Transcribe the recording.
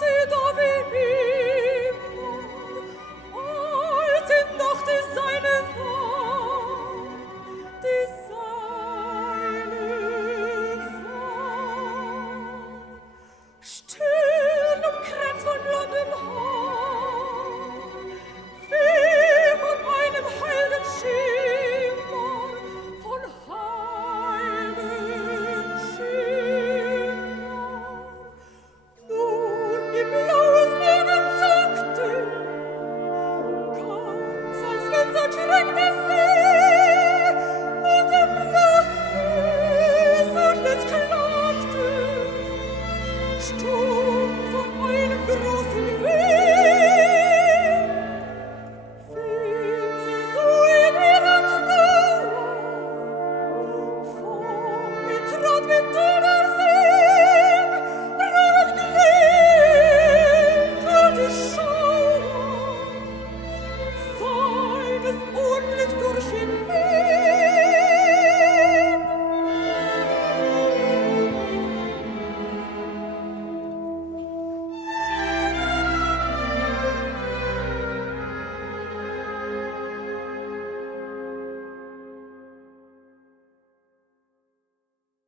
sie da wie immer, als in Nacht die seine war, die seine war. Still umkränzt von blondem Haar, wie von einem heiligen Schimmer, von heiligen Schimmer. Nur im blaues Augen zuckte, ganz als wenn sein Schreck der See, und im Lasse letzt klagte, stumm von einem großen Weh. Fiel sie so in ihrer Trauer, vor ihr trat mit dünner Sinn, rot glimmerte Schauer, seines Unglücks durch ihn